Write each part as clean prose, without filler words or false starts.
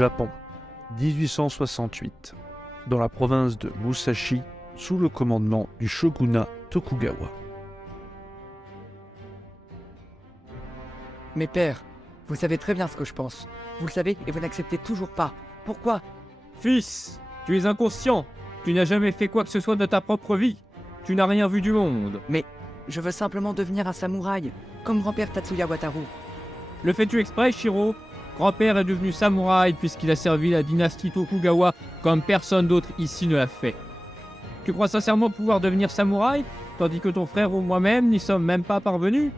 Japon, 1868, dans la province de Musashi, sous le commandement du shogunat Tokugawa. Mais père, vous savez très bien ce que je pense. Vous le savez et vous n'acceptez toujours pas. Pourquoi? Fils, tu es inconscient. Tu n'as jamais fait quoi que ce soit de ta propre vie. Tu n'as rien vu du monde. Mais je veux simplement devenir un samouraï, comme grand-père Tatsuya Wataru. Le fais-tu exprès, Shiro? Grand-père est devenu samouraï puisqu'il a servi la dynastie Tokugawa comme personne d'autre ici ne l'a fait. Tu crois sincèrement pouvoir devenir samouraï, tandis que ton frère ou moi-même n'y sommes même pas parvenus?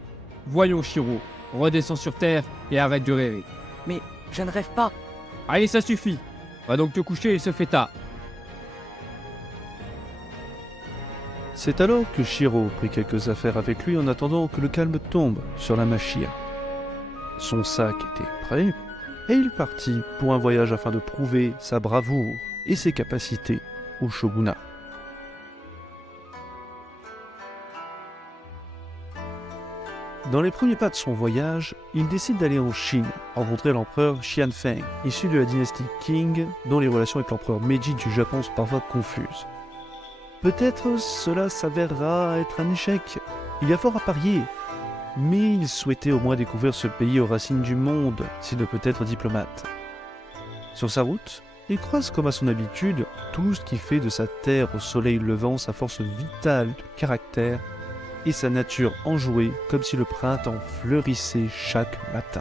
Voyons, Shiro, redescends sur terre et arrête de rêver. Mais je ne rêve pas. Allez, ça suffit. Va donc te coucher, il se fait tard. C'est alors que Shiro prit quelques affaires avec lui en attendant que le calme tombe sur la Mashia. Son sac était prêt, et il partit pour un voyage afin de prouver sa bravoure et ses capacités au shogunat. Dans les premiers pas de son voyage, il décide d'aller en Chine, rencontrer l'empereur Xianfeng, issu de la dynastie Qing, dont les relations avec l'empereur Meiji du Japon sont parfois confuses. Peut-être cela s'avérera être un échec. Il y a fort à parier. Mais il souhaitait au moins découvrir ce pays aux racines du monde, s'il ne peut être diplomate. Sur sa route, il croise comme à son habitude tout ce qui fait de sa terre au soleil levant sa force vitale de caractère et sa nature enjouée comme si le printemps fleurissait chaque matin.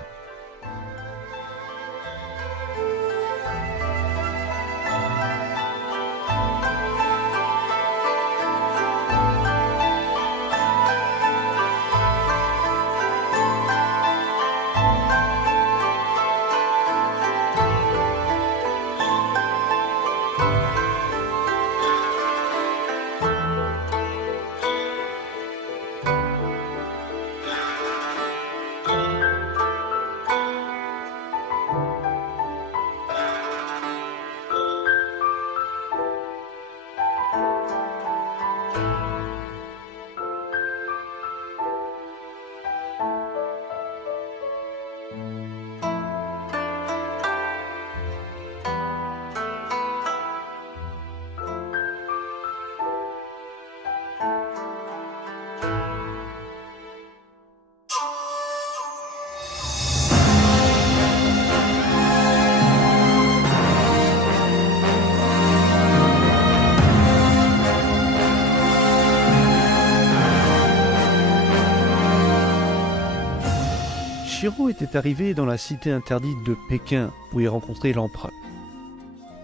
Shiro était arrivé dans la cité interdite de Pékin où il rencontrait l'empereur.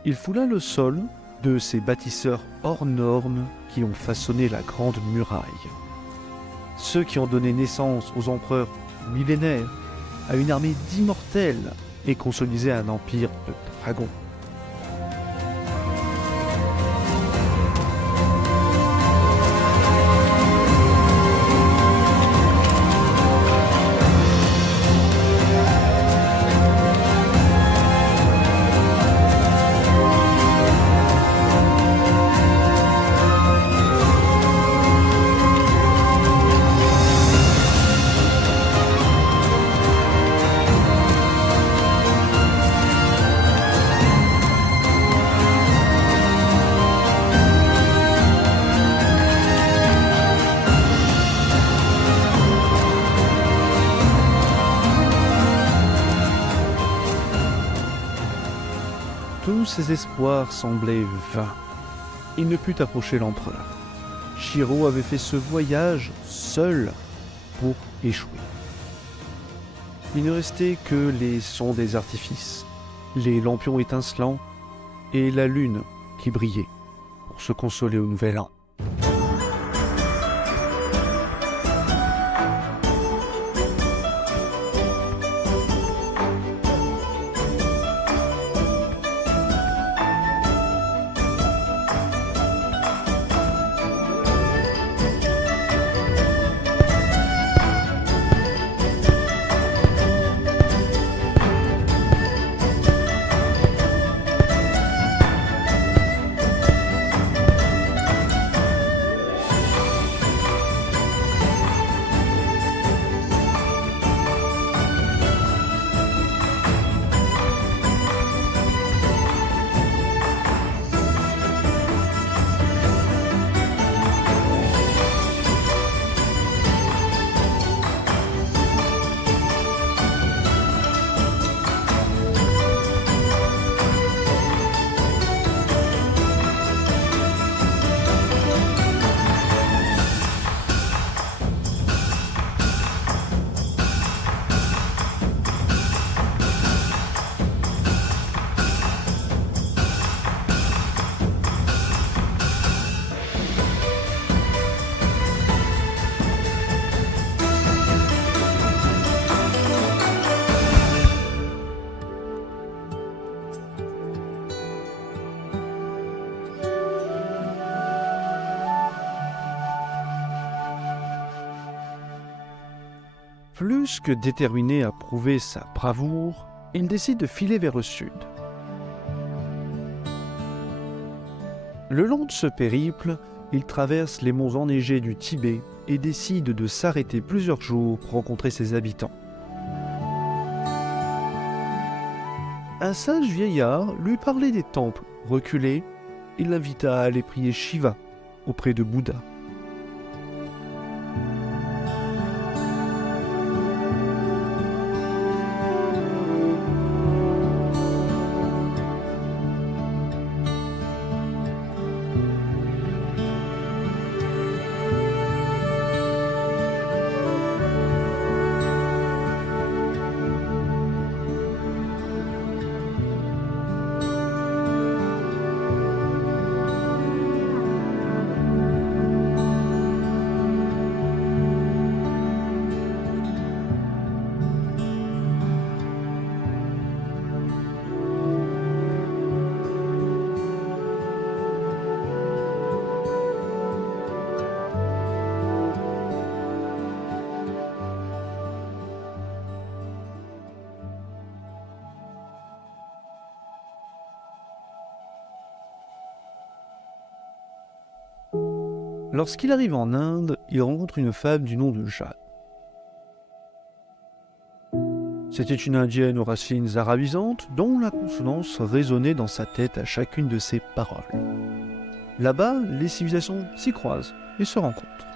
Il foula le sol de ces bâtisseurs hors normes qui ont façonné la grande muraille. Ceux qui ont donné naissance aux empereurs millénaires, à une armée d'immortels et consolidé un empire de dragons. Tous ses espoirs semblaient vains. Il ne put approcher l'empereur. Shiro avait fait ce voyage seul pour échouer. Il ne restait que les sons des artifices, les lampions étincelants et la lune qui brillait pour se consoler au nouvel an. Plus que déterminé à prouver sa bravoure, il décide de filer vers le sud. Le long de ce périple, il traverse les monts enneigés du Tibet et décide de s'arrêter plusieurs jours pour rencontrer ses habitants. Un sage vieillard lui parlait des temples reculés. Il l'invita à aller prier Shiva auprès de Bouddha. Lorsqu'il arrive en Inde, il rencontre une femme du nom de Jade. C'était une indienne aux racines arabisantes dont la consonance résonnait dans sa tête à chacune de ses paroles. Là-bas, les civilisations s'y croisent et se rencontrent.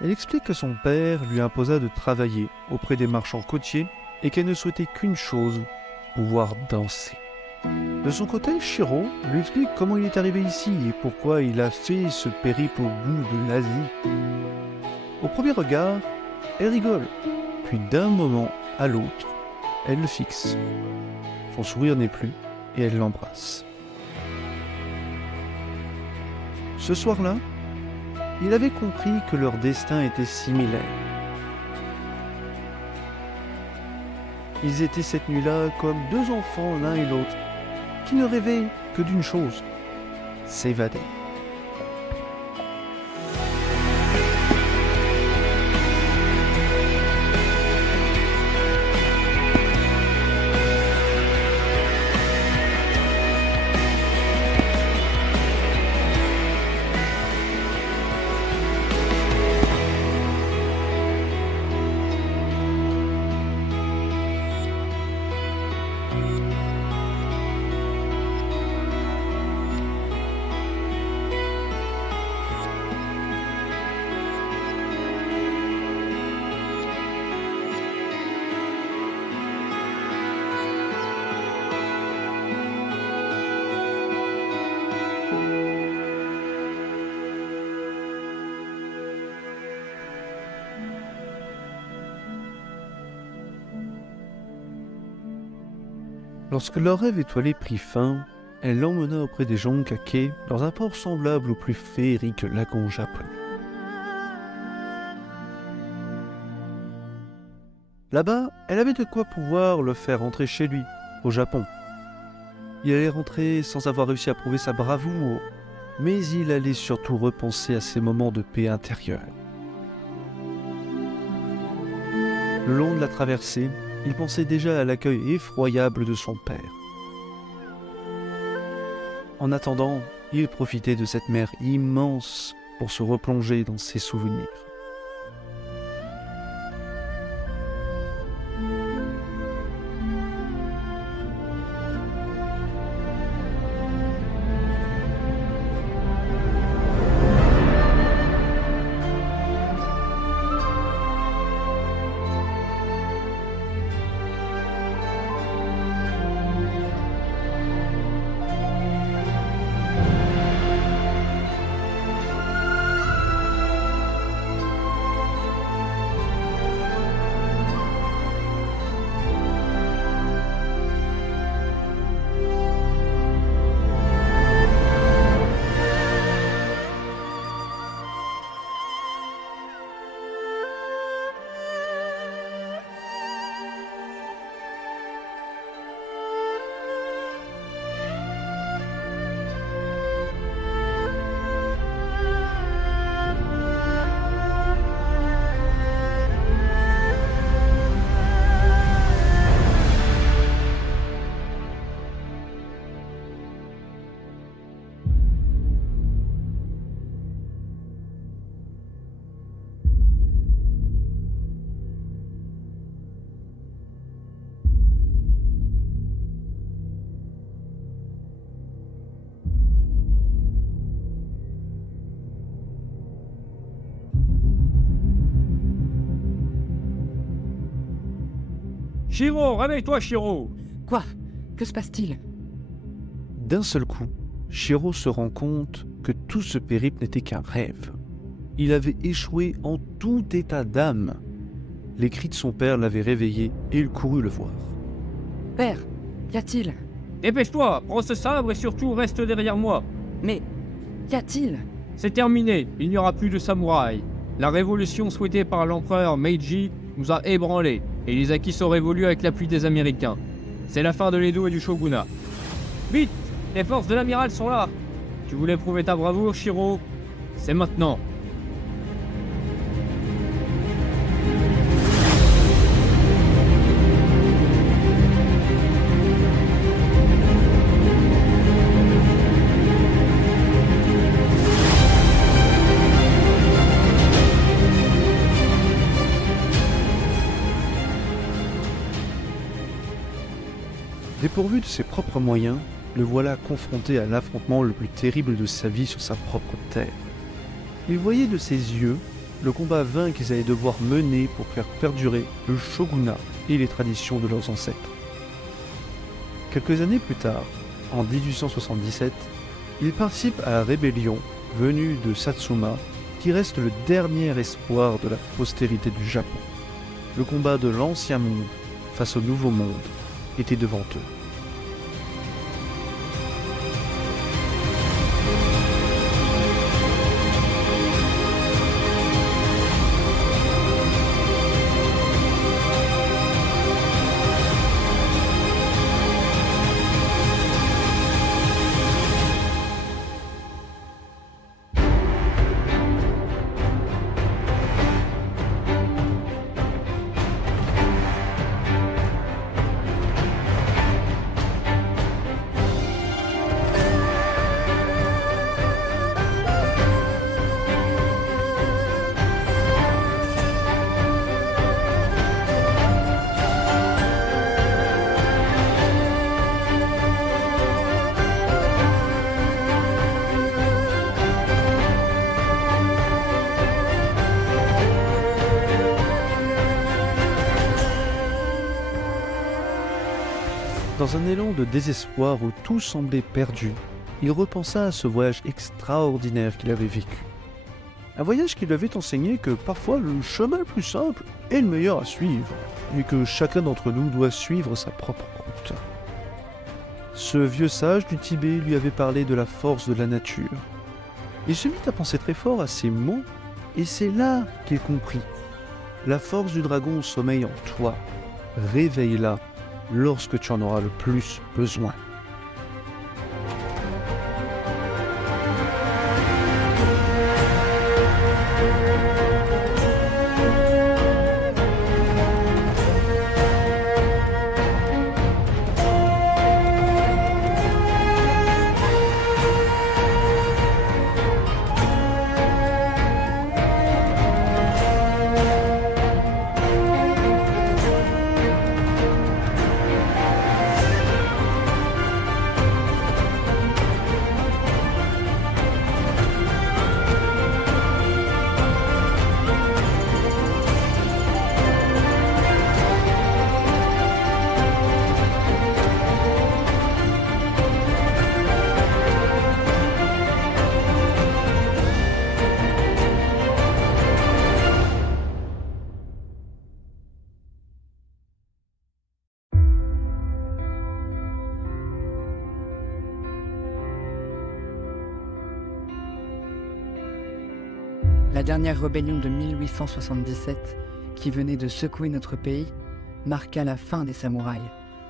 Elle explique que son père lui imposa de travailler auprès des marchands côtiers et qu'elle ne souhaitait qu'une chose, pouvoir danser. De son côté, Shiro lui explique comment il est arrivé ici et pourquoi il a fait ce périple au bout de l'Asie. Au premier regard, elle rigole, puis d'un moment à l'autre, elle le fixe. Son sourire n'est plus et elle l'embrasse. Ce soir-là, il avait compris que leur destin était similaire. Ils étaient cette nuit-là comme deux enfants l'un et l'autre, qui ne rêvaient que d'une chose, s'évader. Lorsque leur rêve étoilé prit fin, elle l'emmena auprès des Jonkake dans un port semblable au plus féerique lagon japonais. Là-bas, elle avait de quoi pouvoir le faire rentrer chez lui, au Japon. Il allait rentrer sans avoir réussi à prouver sa bravoure, mais il allait surtout repenser à ses moments de paix intérieure. Le long de la traversée, il pensait déjà à l'accueil effroyable de son père. En attendant, il profitait de cette mer immense pour se replonger dans ses souvenirs. Shiro, réveille-toi, Shiro! Quoi? Que se passe-t-il? D'un seul coup, Shiro se rend compte que tout ce périple n'était qu'un rêve. Il avait échoué en tout état d'âme. Les cris de son père l'avaient réveillé et il courut le voir. Père, qu'y a-t-il? Dépêche-toi, prends ce sabre et surtout reste derrière moi. Mais qu'y a-t-il? C'est terminé, il n'y aura plus de samouraïs. La révolution souhaitée par l'empereur Meiji nous a ébranlés, et les acquis sont révolus avec l'appui des Américains. C'est la fin de l'Edo et du shogunat. Vite, les forces de l'amiral sont là. Tu voulais prouver ta bravoure, Shiro? C'est maintenant. Dépourvu de ses propres moyens, le voilà confronté à l'affrontement le plus terrible de sa vie sur sa propre terre. Il voyait de ses yeux le combat vain qu'ils allaient devoir mener pour faire perdurer le shogunat et les traditions de leurs ancêtres. Quelques années plus tard, en 1877, il participe à la rébellion venue de Satsuma, qui reste le dernier espoir de la postérité du Japon. Le combat de l'ancien monde face au nouveau monde était devant eux. Dans un élan de désespoir où tout semblait perdu, il repensa à ce voyage extraordinaire qu'il avait vécu. Un voyage qui lui avait enseigné que parfois le chemin le plus simple est le meilleur à suivre, et que chacun d'entre nous doit suivre sa propre route. Ce vieux sage du Tibet lui avait parlé de la force de la nature. Il se mit à penser très fort à ces mots, et c'est là qu'il comprit. La force du dragon sommeille en toi. Réveille-la lorsque tu en auras le plus besoin. La dernière rébellion de 1877, qui venait de secouer notre pays, marqua la fin des samouraïs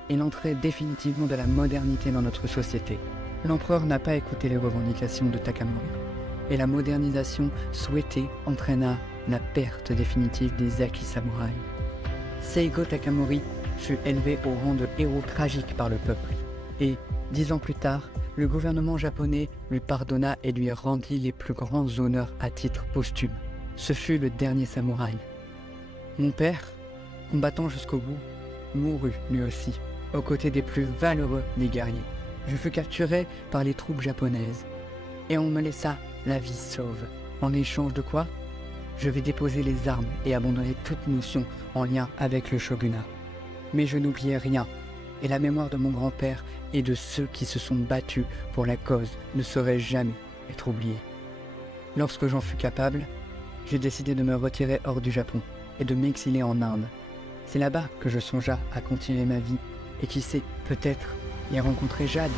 et l'entrée définitivement de la modernité dans notre société. L'empereur n'a pas écouté les revendications de Takamori, et la modernisation souhaitée entraîna la perte définitive des acquis samouraïs. Seigo Takamori fut élevé au rang de héros tragique par le peuple, et, 10 ans plus tard, le gouvernement japonais lui pardonna et lui rendit les plus grands honneurs à titre posthume. Ce fut le dernier samouraï. Mon père, combattant jusqu'au bout, mourut lui aussi, aux côtés des plus valeureux des guerriers. Je fus capturé par les troupes japonaises, et on me laissa la vie sauve. En échange de quoi? Je vais déposer les armes et abandonner toute notion en lien avec le shogunat. Mais je n'oubliais rien, et la mémoire de mon grand-père et de ceux qui se sont battus pour la cause ne saurait jamais être oubliée. Lorsque j'en fus capable, j'ai décidé de me retirer hors du Japon et de m'exiler en Inde. C'est là-bas que je songea à continuer ma vie, et qui sait, peut-être y rencontrer Jade.